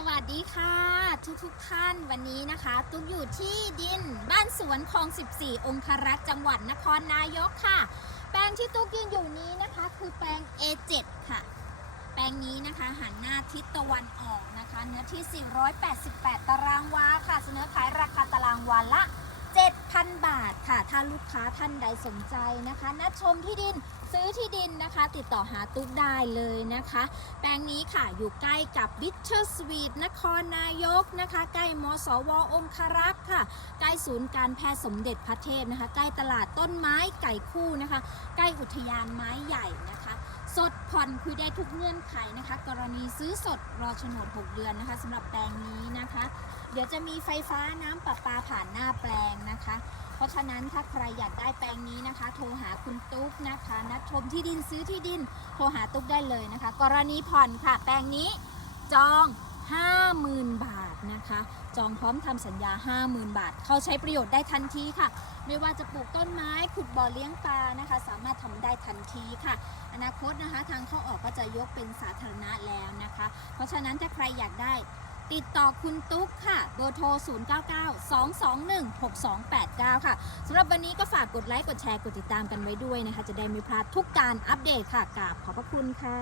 สวัสดีค่ะทุกทุกท่านวันนี้นะคะ ตุ๊กอยู่ที่ดินบ้านสวนคลอง 14 องครักษ์จังหวัดนครนายกค่ะ แปลงที่ตุ๊กยืนอยู่นี้นะคะ คือแปลง A7 ค่ะ แปลงนี้นะคะหันหน้าทิศตะวันออกนะคะ เนื้อที่ 488 ตารางวาค่ะ เสนอขายราคาตารางวาละ ทค่ะถ้าลูกค้าท่านใดสนใจนะคะ นัดชมที่ดินซื้อที่ดินนะคะ ติดต่อหาตุ๊กได้เลยนะคะ แปลงนี้ค่ะอยู่ใกล้กับบิชเชอร์สวีทนครนายกนะคะ ใกล้มสวองคารักษ์ค่ะ ใกล้ศูนย์การแพทย์สมเด็จพระเทพนะคะ ใกล้ตลาดต้นไม้ไก่คู่นะคะ ใกล้อุทยานไม้ใหญ่นะคะสดผ่อนคุยได้ทุกเงื่อนไขนะคะ กรณีซื้อสดรอโฉนด 6 เดือนนะคะสำหรับแปลงนี้นะคะ เดี๋ยวจะมีไฟฟ้าน้ำประปาผ่านหน้าแปลงนะคะ เพราะฉะนั้นถ้าใครอยากได้แปลงนี้นะคะ โทรหาคุณตุ๊กนะคะ นัดชมที่ดินซื้อที่ดิน โทรหาตุ๊กได้เลยนะคะ กรณีผ่อนค่ะ แปลงนี้จอง 50,000 บาทนะคะ จองพร้อมทำสัญญา 50,000 บาท เขาใช้ประโยชน์ได้ทันทีค่ะ ไม่ว่าจะปลูกต้นไม้ขุดบ่อเลี้ยงปลานะคะ สามารถทำได้ทันทีค่ะ อนาคตนะคะ ทางเข้าออกก็จะยกเป็นสาธารณะแล้วนะคะ เพราะฉะนั้นถ้าใครอยากได้ ติดต่อคุณตุ๊กค่ะ เบอร์โทร 0992216289 ค่ะสำหรับวันนี้ก็ฝากกดไลค์ กดแชร์ กดติดตามกันไว้ด้วยนะคะ จะได้ไม่พลาดทุกการอัปเดตค่ะกราบขอบพระคุณค่ะ